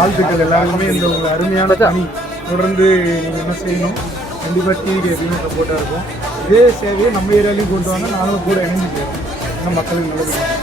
வாழ்த்துக்கள் எல்லாருமே. இந்த ஒரு அருமையான பணி தொடர்ந்து நீங்கள் என்ன செய்யணும். கண்டிப்பாக டிவிக்கு எப்பயுமே சப்போர்ட்டாக இருக்கும். இதே சேவையை நம்ம ஏரியாலையும் கொண்டு வாங்க, நானும் கூட இணைஞ்சு போகிறோம். ஏன்னா மக்களுக்கு நல்லது.